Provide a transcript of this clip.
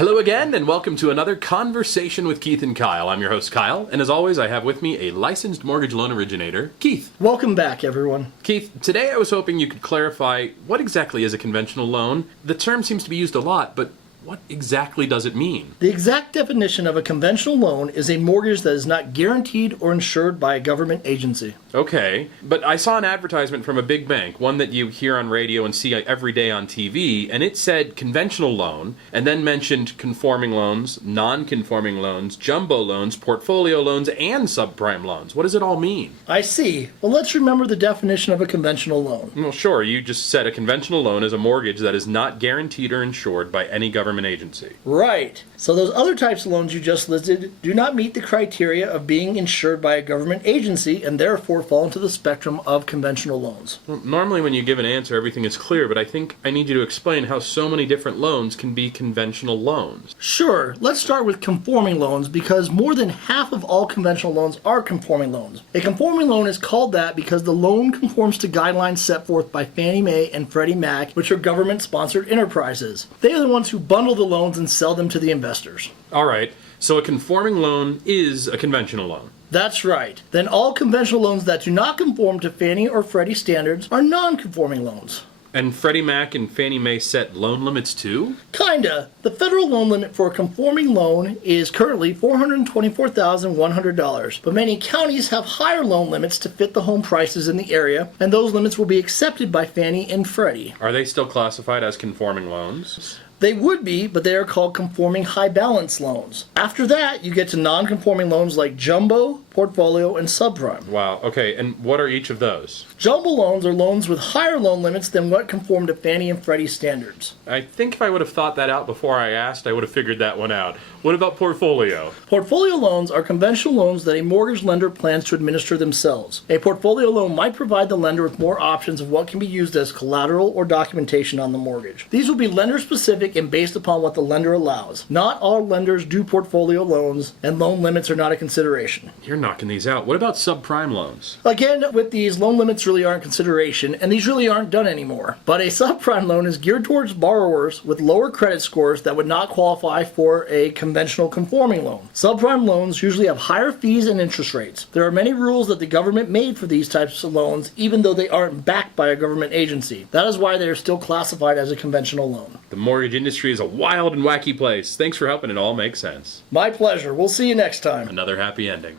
Hello again, and welcome to another Conversation with Keith and Kyle. I'm your host, Kyle, and as always, I have with me a licensed mortgage loan originator, Keith. Welcome back, everyone. Keith, today I was hoping you could clarify what exactly is a conventional loan. The term seems to be used a lot, but what exactly does it mean? The exact definition of a conventional loan is a mortgage that is not guaranteed or insured by a government agency. Okay, but I saw an advertisement from a big bank, one that you hear on radio and see every day on TV, and it said conventional loan, and then mentioned conforming loans, non-conforming loans, jumbo loans, portfolio loans, and subprime loans. What does it all mean? I see. Well, let's remember the definition of a conventional loan. Well, sure, you just said a conventional loan is a mortgage that is not guaranteed or insured by any government agency. Right. So those other types of loans you just listed do not meet the criteria of being insured by a government agency and therefore fall into the spectrum of conventional loans. Well, normally when you give an answer, everything is clear, but I think I need you to explain how so many different loans can be conventional loans. Sure. Let's start with conforming loans because more than half of all conventional loans are conforming loans. A conforming loan is called that because the loan conforms to guidelines set forth by Fannie Mae and Freddie Mac, which are government-sponsored enterprises. They are the ones who bundle the loans and sell them to the investors. All right, so a conforming loan is a conventional loan. That's right. Then all conventional loans that do not conform to Fannie or Freddie standards are non-conforming loans. And Freddie Mac and Fannie Mae set loan limits too? Kinda. The federal loan limit for a conforming loan is currently $424,100, but many counties have higher loan limits to fit the home prices in the area, and those limits will be accepted by Fannie and Freddie. Are they still classified as conforming loans? They would be, but they are called conforming high balance loans. After that, you get to non-conforming loans like jumbo, portfolio, and subprime. Wow, okay, and what are each of those? Jumbo loans are loans with higher loan limits than what conform to Fannie and Freddie standards. I think if I would have thought that out before I asked, I would have figured that one out. What about portfolio? Portfolio loans are conventional loans that a mortgage lender plans to administer themselves. A portfolio loan might provide the lender with more options of what can be used as collateral or documentation on the mortgage. These will be lender-specific and based upon what the lender allows. Not all lenders do portfolio loans, and loan limits are not a consideration. You're knocking these out. What about subprime loans? Again, with these, loan limits really aren't consideration, and these really aren't done anymore. But a subprime loan is geared towards borrowers with lower credit scores that would not qualify for a conventional conforming loan. Subprime loans usually have higher fees and interest rates. There are many rules that the government made for these types of loans, even though they aren't backed by a government agency. That is why they are still classified as a conventional loan. The mortgage industry is a wild and wacky place. Thanks for helping it all make sense. My pleasure. We'll see you next time. Another happy ending.